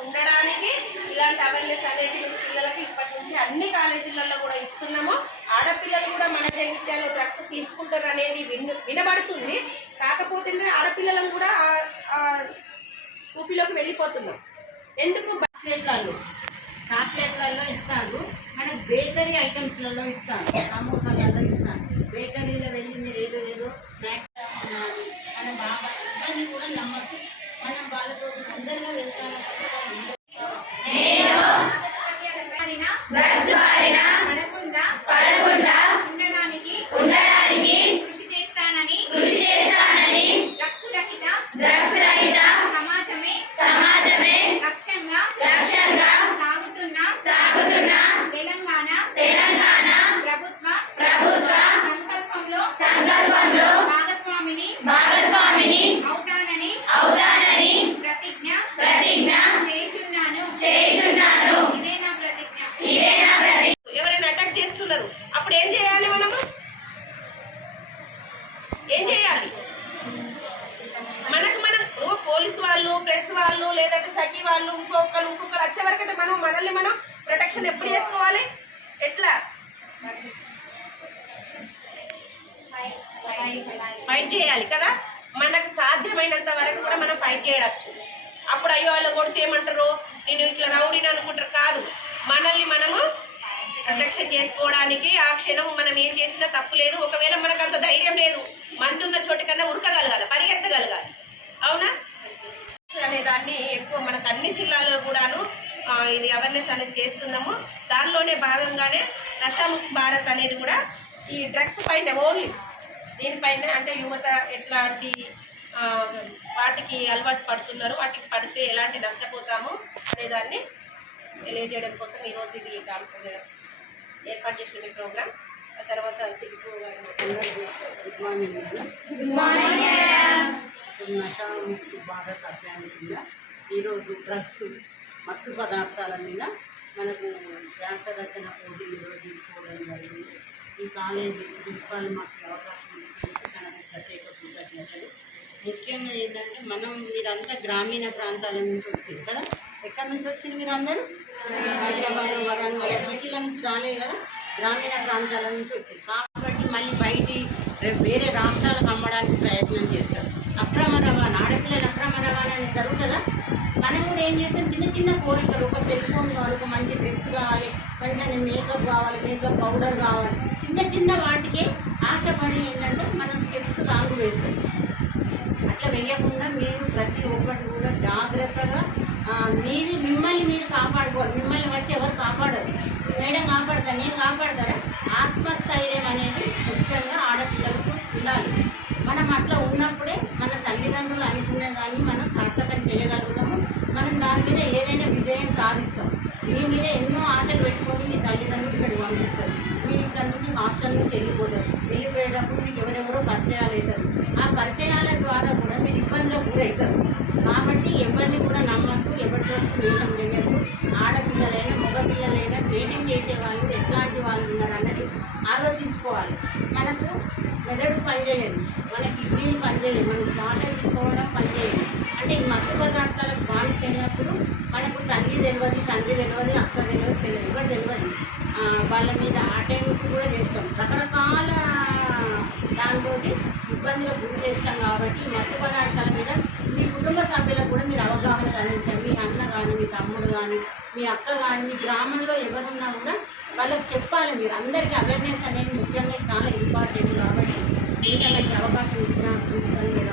ఉండడానికి ఇలాంటి అవేర్నెస్ అనేది పిల్లలకి ఇప్పటి నుంచి అన్ని కాలేజీలలో కూడా ఇస్తున్నాము. ఆడపిల్లలు కూడా మన జగిత్యాలు డ్రగ్స్ తీసుకుంటారు అనేది విన్ వినబడుతుంది. కాకపోతే ఆడపిల్లలను కూడా ఊపిలోకి వెళ్ళిపోతున్నాం. ఎందుకు చాక్లెట్లలో చాక్లెట్లలో ఇస్తారు. మనకు బేకరీ ఐటమ్స్లలో ఇస్తారు. సమోసాలలో ఇస్తారు. బేకరీలో వెళ్ళి మీరు ఏదో ఏదో స్నాక్స్ వాళ్ళు ఇంకొకరు ఇంకొకరు వచ్చే వరకు అయితే మనం మనల్ని మనం ప్రొటెక్షన్ ఎప్పుడు చేసుకోవాలి? ఎట్లా? ఫైట్ చేయాలి కదా? మనకు సాధ్యమైనంత వరకు కూడా మనం ఫైట్ చేయవచ్చు అప్పుడు అయ్యో వాళ్ళు కొడితే ఏమంటారు? నేను ఇట్లా రౌడీని అనుకుంటారు. కాదు. మనల్ని మనము ప్రొటెక్షన్ చేసుకోవడానికి ఆ క్షణం మనం ఏం చేసినా తప్పు లేదు. ఒకవేళ మనకు అంత ధైర్యం లేదు. మందున్న చోటు కన్నా ఉరకగలగాలి పరిగెత్తగలగాలి. అవునా? దాన్ని ఎక్కువ మనకు అన్ని జిల్లాల్లో కూడాను ఇది అవేర్నెస్ అనేది చేస్తున్నాము. దానిలోనే భాగంగానే నషాముక్ భారత్ అనేది కూడా ఈ డ్రగ్స్ పైన ఓన్లీ దీనిపైన అంటే యువత ఎట్లాంటి ఆ, వాటికి అలవాటు పడుతున్నారు వాటికి పడితే ఎలాంటి నష్టపోతాము అనే దాన్ని తెలియజేయడం కోసం ఈరోజు ఇది కాన్- ఏర్పాటు చేసిన మీ ప్రోగ్రామ్ ఆ తర్వాత సిగ్గు గారు. నషా ముక్తి భారత్ కింద ఈరోజు డ్రగ్స్ మత్తు పదార్థాల మీద మనకు శ్వాస రచన పోటీ నిర్వహించుకోవడం జరిగింది. ఈ కాలేజీ ప్రిన్సిపాల్ మాకు అవకాశం ఇచ్చినందుకు తనకు ప్రత్యేక కృతజ్ఞతలు. ముఖ్యంగా ఏంటంటే మనం మీరంతా గ్రామీణ ప్రాంతాల నుంచి వచ్చింది కదా? ఎక్కడి నుంచి వచ్చింది మీరు అందరూ హైదరాబాద్ వరంగల్ సిటీల నుంచి రాలేదు కదా? గ్రామీణ ప్రాంతాల నుంచి వచ్చింది. కాబట్టి మళ్ళీ బయటి వేరే రాష్ట్రాలకు అమ్మడానికి ప్రయత్నం చేస్తారు. అక్రమ రవాణా ఆడపిల్లల అక్రమ రవాణా అనేది జరుగుతుందా? మనం కూడా ఏం చేస్తాం? చిన్న చిన్న కోరికలు ఒక సెల్ ఫోన్ కావాలి ఒక మంచి డ్రెస్ కావాలి మంచి మేకప్ కావాలి మేకప్ పౌడర్ కావాలి. చిన్న చిన్న వాటికే ఆశపడి ఏంటంటే మనం స్టెప్స్ రాంగ్ వేస్తాం. అట్లా వేయకుండా మీరు ప్రతి ఒక్కటి కూడా జాగ్రత్తగా మీది మిమ్మల్ని మీరు కాపాడుకోవాలి. మిమ్మల్ని వచ్చి ఎవరు కాపాడరు? మేడం కాపాడతారు నేను కాపాడతారా? ఆత్మస్థైర్యం అనేది ముఖ్యంగా ఆడపిల్లలకు ఉండాలి మనం అట్లా ఉన్నప్పుడే మన తల్లిదండ్రులు అనుకునే దాన్ని మనం సార్థకం చేయగలుగుతాము. మనం దాని మీద ఏదైనా విజయం సాధిస్తాం. మీ మీద ఎన్నో ఆశలు పెట్టుకొని మీ తల్లిదండ్రులు ఇక్కడికి పంపిస్తారు మీరు ఇక్కడ నుంచి హాస్టల్ నుంచి వెళ్ళిపోతారు. వెళ్ళిపోయేటప్పుడు మీకు ఎవరెవరో పరిచయాలు అవుతారు. ఆ పరిచయాల ద్వారా కూడా మీరు ఇబ్బందులకు గురవుతారు. కాబట్టి ఎవరిని కూడా నమ్మద్దు ఎవరితో స్నేహం చేయరు ఆడపిల్లలైనా మగపిల్లలైనా స్నేహం చేసే వాళ్ళు ఎట్లాంటి వాళ్ళు ఉన్నారు అన్నది ఆలోచించుకోవాలి. మనకు మెదడు పనిచేయదు. మనకి కిడ్నీలు పనిచేయదు. మన శ్వాస తీసుకోవడం పనిచేయదు. అంటే ఈ మత్తు అయినప్పుడు మనకు తల్లి తెలియదు తండ్రి తెలియదు అక్క తెలియదు చెల్లి ఎవరు తెలియదు వాళ్ళ మీద అటెండ్ కూడా చేస్తాం. రకరకాల దాంతో ఇబ్బందులకు గురి చేస్తాం కాబట్టి ఈ మత్తు పదార్థాల మీద మీ కుటుంబ సభ్యులకు కూడా మీరు అవగాహన కలిగించండి మీ అన్న కానీ మీ తమ్ముడు కానీ మీ అక్క కానీ మీ గ్రామంలో ఎవరున్నా కూడా వాళ్ళకి చెప్పాలి మీరు. అందరికీ అవేర్నెస్ అనేది ముఖ్యంగా చాలా ఇంపార్టెంట్ కాబట్టి ఇంకా మంచి అవకాశం ఇచ్చిన ప్రిన్సిపల్ మీరు